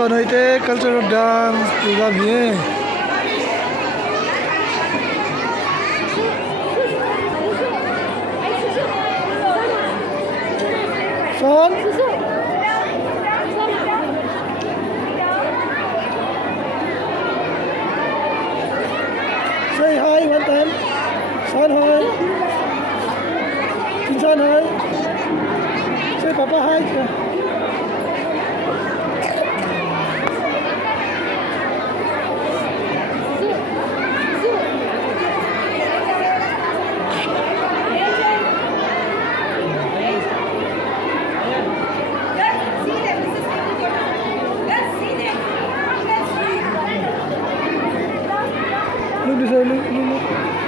son hoite cultural dance program here. Son? Say hi one time. Son hi. Son hi. Say Papa hi. Look this way, look.